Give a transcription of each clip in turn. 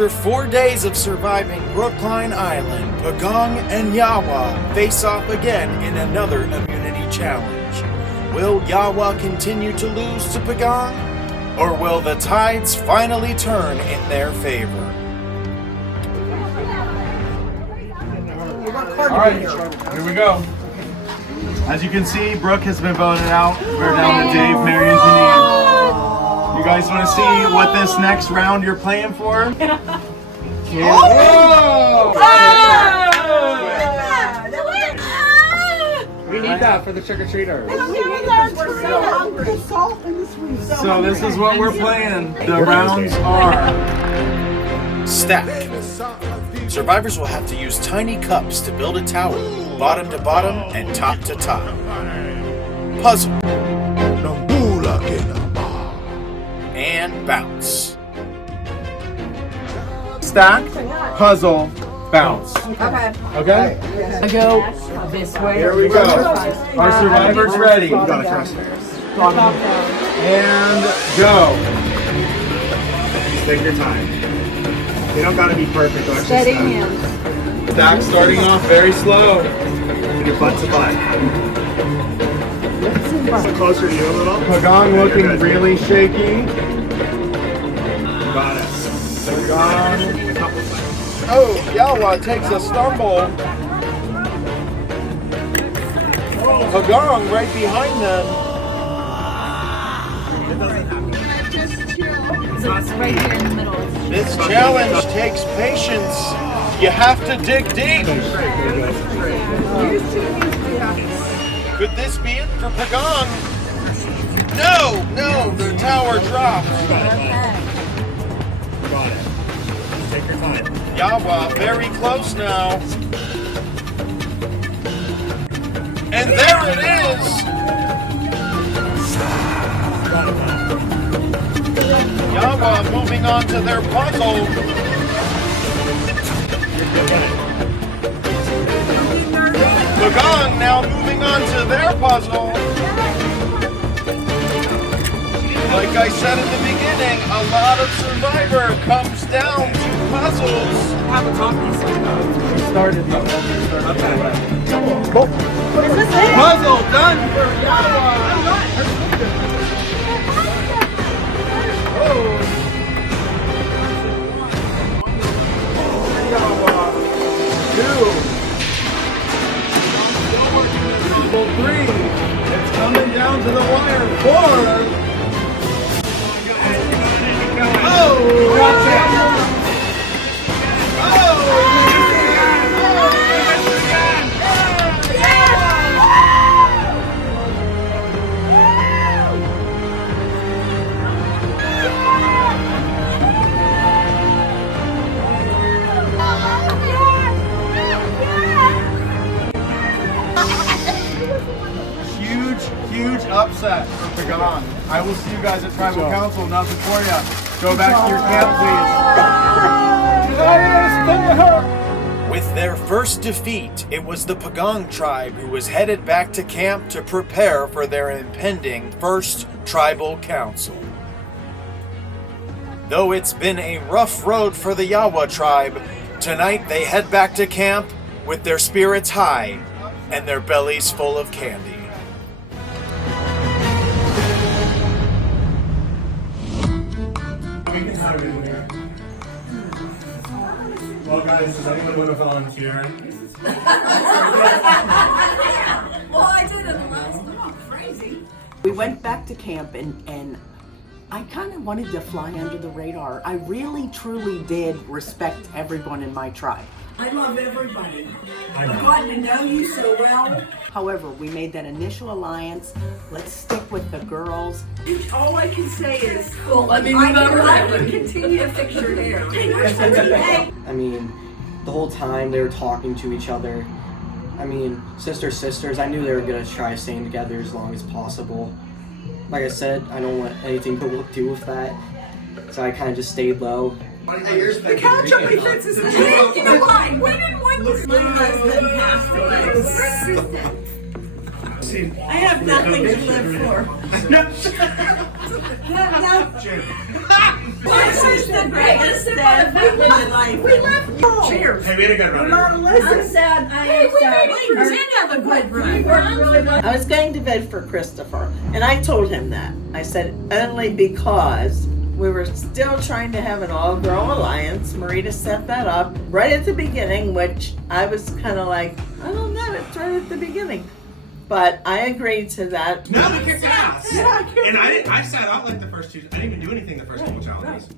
After 4 days of surviving Brookline Island, Pagong and Yawa face off again in another immunity challenge. Will Yawa continue to lose to Pagong, or will the tides finally turn in their favor? Alright, here we go. As you can see, Brooke has been voted out. We're down to Dave, Marion, Janine. You guys want to see what this next round you're playing for? Yeah. Oh! We need that for the trick-or-treaters. We're so hungry. So this is what we're playing. The rounds are Stack. Survivors will have to use tiny cups to build a tower, bottom to bottom and top to top. Puzzle. And bounce. stack, puzzle, bounce. Okay. Okay? I go this way. Here we go. Our survivors ready. You gotta trust me. And go. Just take your time. You don't gotta be perfect. Steady hand. Stack starting off very slow. Your butt to butt. Closer to you a little. Pagong looking really shaky. Got it. Pagong. Oh, Yawa takes a stumble. Pagong right behind them. So it's right here in the middle. This challenge takes patience. You have to dig deep. Could this be it for Pagong? No, the tower dropped. Got it. Take your time. Yawa very close now. And there it is. Yawa moving on to their puzzle. Pagong now moving on to their puzzle. Like I said in the beginning, a lot of Survivor comes down to puzzles. Puzzle done for Yawa. Yawa. 2. 3. It's coming down to the wire. 4. Oh! Huge upset for Pagong. I will see you guys at Tribal Council. Nothing for you. Go back to your camp, please. With their first defeat, it was the Pagong tribe who was headed back to camp to prepare for their impending first Tribal Council. Though it's been a rough road for the Yawa tribe, tonight they head back to camp with their spirits high and their bellies full of candy. Well, guys, does anyone want to volunteer? Well, I did it last time. Crazy. We went back to camp and I kind of wanted to fly under the radar. I really, truly did respect everyone in my tribe. I love everybody. I've gotten to know you so well. However, we made that initial alliance. Let's stick with the girls. All I can say is, well, I can continue to fix your hair. I mean, the whole time they were talking to each other. I mean, sisters, I knew they were gonna try staying together as long as possible. Like I said, I don't want anything to do with that, so I kind of just stayed low. The couch only fits his head. You know why? When and when was my husband passed away? I have nothing to live for. This is the greatest day of my life. We left home. Cheers. Hey, we had a good run. I'm sad. I am sad. We did have a good run. I was going to vote for Christopher, and I told him that. I said only because we were still trying to have an all-girl alliance. Marita set that up right at the beginning, which I was kind of like, I don't know, it's right at the beginning. But I agreed to that. No, we kicked ass. And I sat out like the first two. I didn't even do anything the first couple challenges.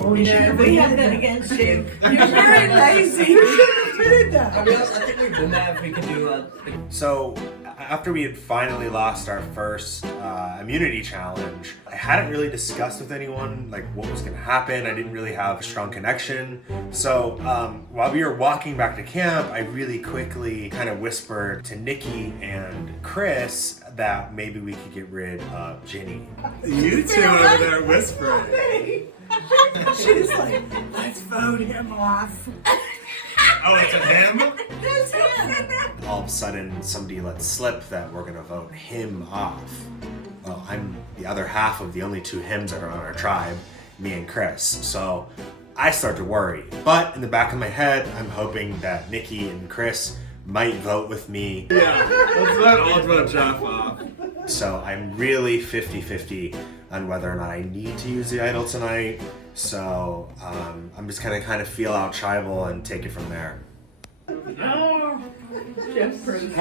Oh, yeah, we had that against you. You're very lazy. You shouldn't have did that. I'll be honest, I think we've done that if we could do So, after we had finally lost our first immunity challenge, I hadn't really discussed with anyone like what was going to happen. I didn't really have a strong connection. So, while we were walking back to camp, I really quickly kind of whispered to Nikki and Chris that maybe we could get rid of Ginny. You two over there whispering. She's like, let's vote him off. Oh, it's a him? It's him. All of a sudden, somebody let slip that we're going to vote him off. Well, I'm the other half of the only two hims that are on our tribe, me and Chris. So I start to worry. But in the back of my head, I'm hoping that Nikki and Chris might vote with me. Yeah, let's let Ultimate Jeff off. So I'm really 50-50 on whether or not I need to use the idol tonight. So I'm just gonna kind of feel out tribal and take it from there. How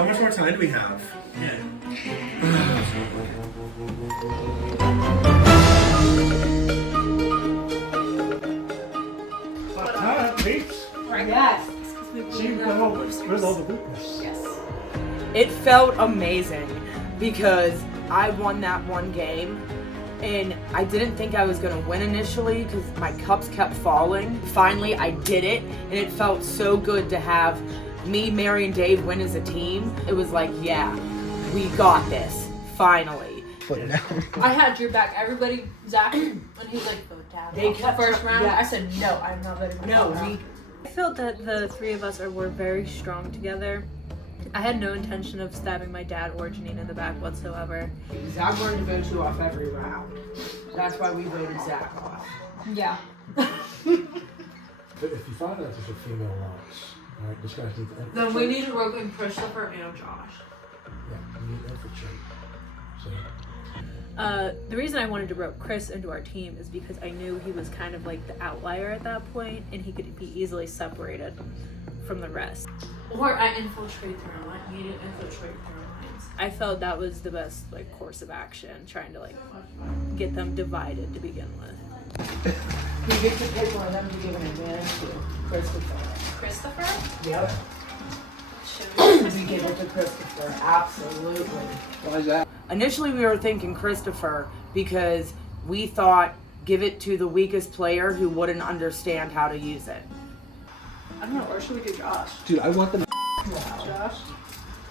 much more time do we have? Yes. Yes. It felt amazing because I won that one game and I didn't think I was going to win initially because my cups kept falling. Finally, I did it and it felt so good to have me, Mary, and Dave win as a team. It was like, yeah, we got this, finally. I had your back. Everybody, Zach, when he was like, vote down. They The kept- first round, yeah. I said, no, I'm not voting for No, that. we... I felt that the three of us were very strong together. I had no intention of stabbing my dad or Janine in the back whatsoever. Zach wanted to vote you off every round. That's why we voted Zach off. Yeah. But if you find out there's a female alliance, alright, this guy's need to infiltrate. Then we need to rope in Christopher and Josh. Yeah, we need to infiltrate. So, The reason I wanted to rope Chris into our team is because I knew he was kind of like the outlier at that point and he could be easily separated from the rest. Or I infiltrate their line. You need to infiltrate their lines. I felt that was the best course of action, trying to get them divided to begin with. We get to pick one of them to give an advantage to. Christopher. Christopher? Yep. We give it to Christopher, absolutely. Why is that? Initially we were thinking Christopher because we thought give it to the weakest player who wouldn't understand how to use it. I don't know, or should we do Josh? Dude, I want them. Josh?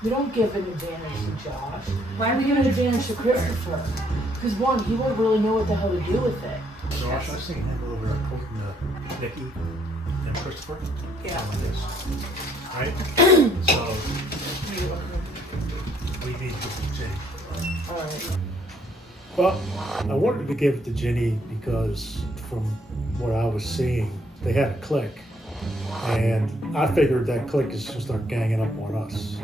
We don't give an advantage to Josh. Why are we giving an advantage to Christopher? Because one, he wouldn't really know what the hell to do with it. Josh, I've seen him over at quoting Nikki and Christopher. Yeah. On this. Right? So, we need to change. Alright. Well, I wanted to give it to Ginny because from what I was seeing, they had a clique. And I figured that clique is going to start ganging up on us.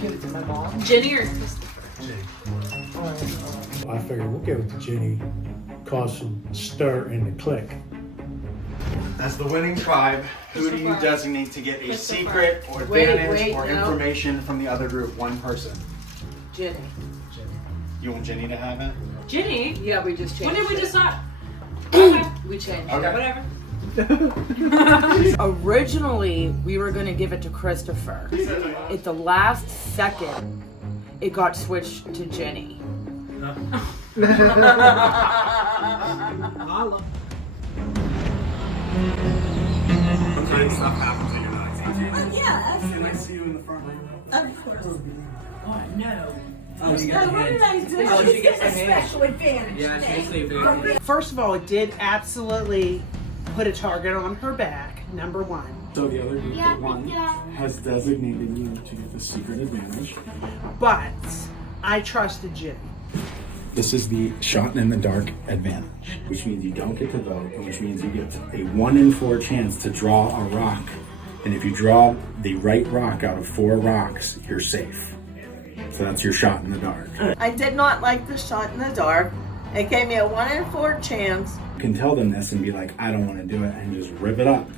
Give it to my mom. Jenny or Christopher? Ginny. Alright. I figured we'll give it to Ginny, cause some stir in the clique. As the winning tribe, who do you designate to get a Christopher. secret or Wait, advantage or no. information from the other group? One person. Jenny. You want Ginny to have it? Jenny? Yeah, we just changed When did we it. decide? Okay, We changed Okay. whatever. it. Originally, we were going to give it to Christopher. At the last second, it got switched to Jenny. Sometimes stuff happens and you're not easy. Yes, Can I see you in the front row? of course. Oh, no. Oh, you Now, got what did I do? Oh, She she gets gets a the hand. special advantage. Yeah, she gets today. the advantage. First of all, it did absolutely put a target on her back. number one. So the other group that won has designated you to get the secret advantage. But I trusted Jim. This is the shot in the dark advantage, which means you don't get to vote, and which means you get a 1 in 4 chance to draw a rock. And if you draw the right rock out of 4 rocks, you're safe. So that's your shot in the dark. I did not like the shot in the dark. It gave me a 1 in 4 chance. You can tell them this and be like, I don't want to do it, and just rip it up.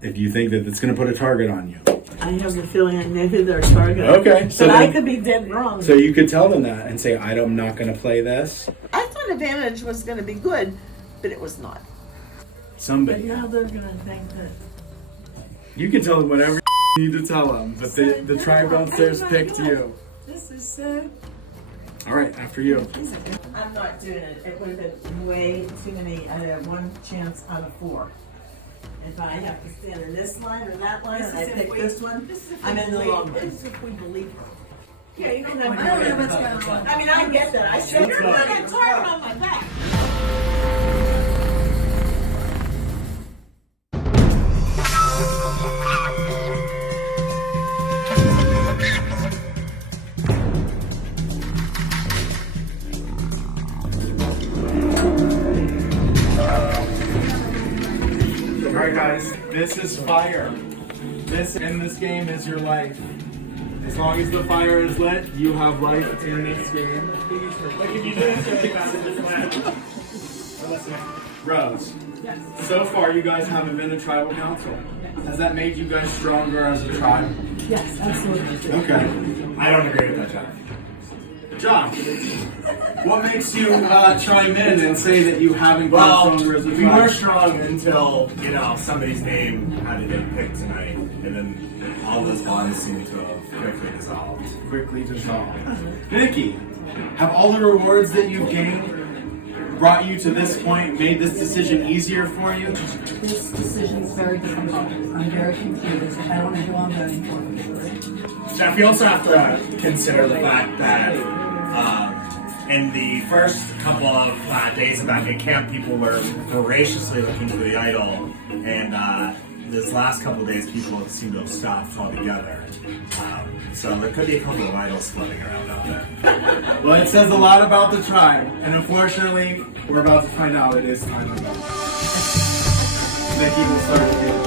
If you think that it's going to put a target on you. I have a feeling I know who their target is. Okay. So but then, I could be dead wrong. So you could tell them that and say, I'm not going to play this. I thought advantage was going to be good, but it was not. But Somebody. now they're going to think that. You can tell them whatever you need to tell them, but the tribe downstairs picked you. This is so. All right, after you. I'm not doing it. It would have been way too many. I had 1 chance out of 4. If I have to stand in this line or that line, and I pick this one, I'm in the long one. This is if we believe her. Yeah, you don't have I don't know what's going on. I mean, I get that. I said you're not a target on my back. Alright guys, this is fire. This in this game is your life. As long as the fire is lit, you have life in this game. What can you do? Rose, so far you guys haven't been a tribal council. Has that made you guys stronger as a tribe? Yes, absolutely. Okay. I don't agree with that, John. John, what makes you chime in and say that you haven't gotten stronger as a tribe? We were strong until, somebody's name had to get picked tonight, and then all those bonds seem to have quickly dissolved. Nikki, have all the rewards that you've gained brought you to this point, made this decision easier for you? This decision is very difficult. I'm very confused. I don't know who I'm voting for. Jeff, you also have to consider the fact that in the first couple of days of back at camp, people were voraciously looking for the idol, and this last couple of days, people seem to have stopped altogether. So there could be a couple of idols floating around out there. Well, it says a lot about the tribe, and unfortunately, we're about to find out it is time to go. Nikki, we'll start with you.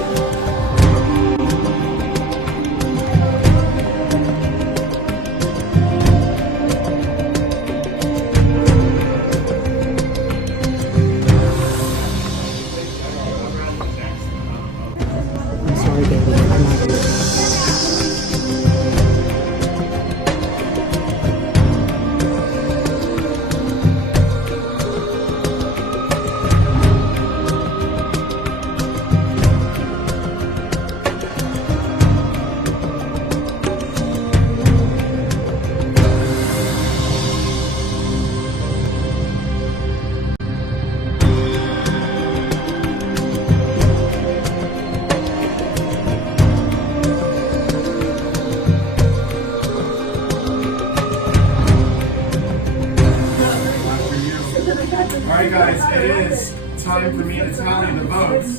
Alright guys, it is time for me to tally the votes.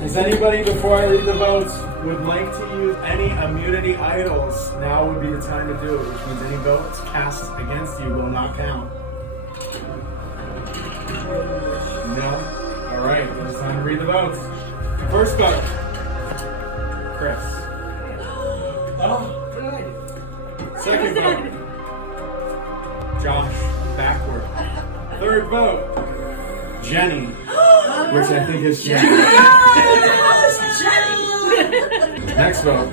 Does anybody, before I read the votes, would like to use any immunity idols? Now would be the time to do it, which means any votes cast against you will not count. No? Alright, it's time to read the votes. First vote. Chris. Second vote. Josh, backward. Third vote, Jenny, which I think is Jenny. Next vote,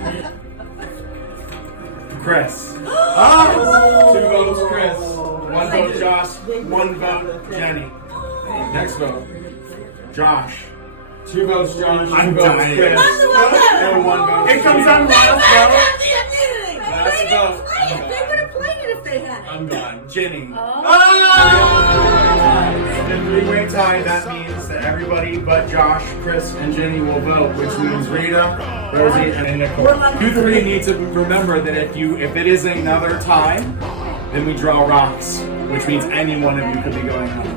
Chris. 2 votes, Chris. 1 vote, Josh. 1 vote, Jenny. Next vote, Josh. 2 votes, Josh. 2 votes, Chris. And 1 vote. It comes on last vote. Last vote. I'm done. Jenny. In three-way tie, that means that everybody but Josh, Chris, and Jenny will vote, which means Rita, Rosie, and Nicole. You three need to remember that if it is another tie, then we draw rocks, which means any one of you could be going home.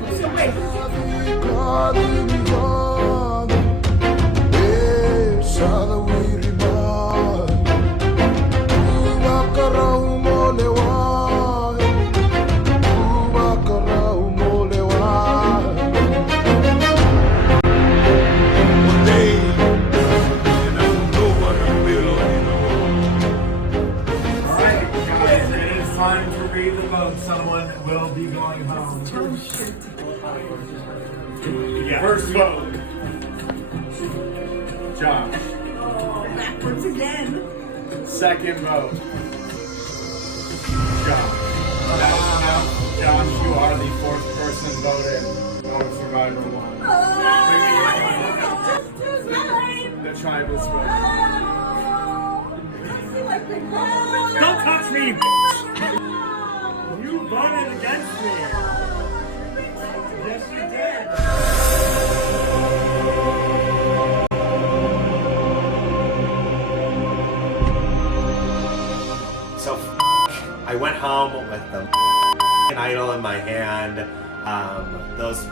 vote. Josh. Backwards again. Second vote. Josh. That is enough. Josh, you are the fourth person voted on Survivor 1. The tribe is voted. Don't touch me! You voted against me! Yes, you did! So I went home with the idol in my hand. Those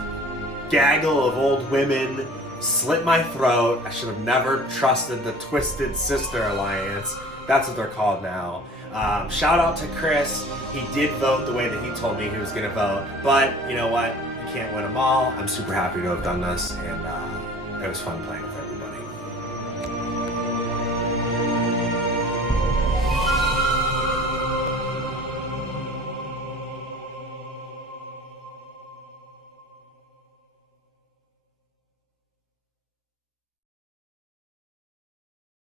gaggle of old women slit my throat. I should have never trusted the Twisted Sister Alliance. That's what they're called now. Shout out to Chris. He did vote the way that he told me he was going to vote. But you know what? You can't win them all. I'm super happy to have done this, and it was fun playing with everybody.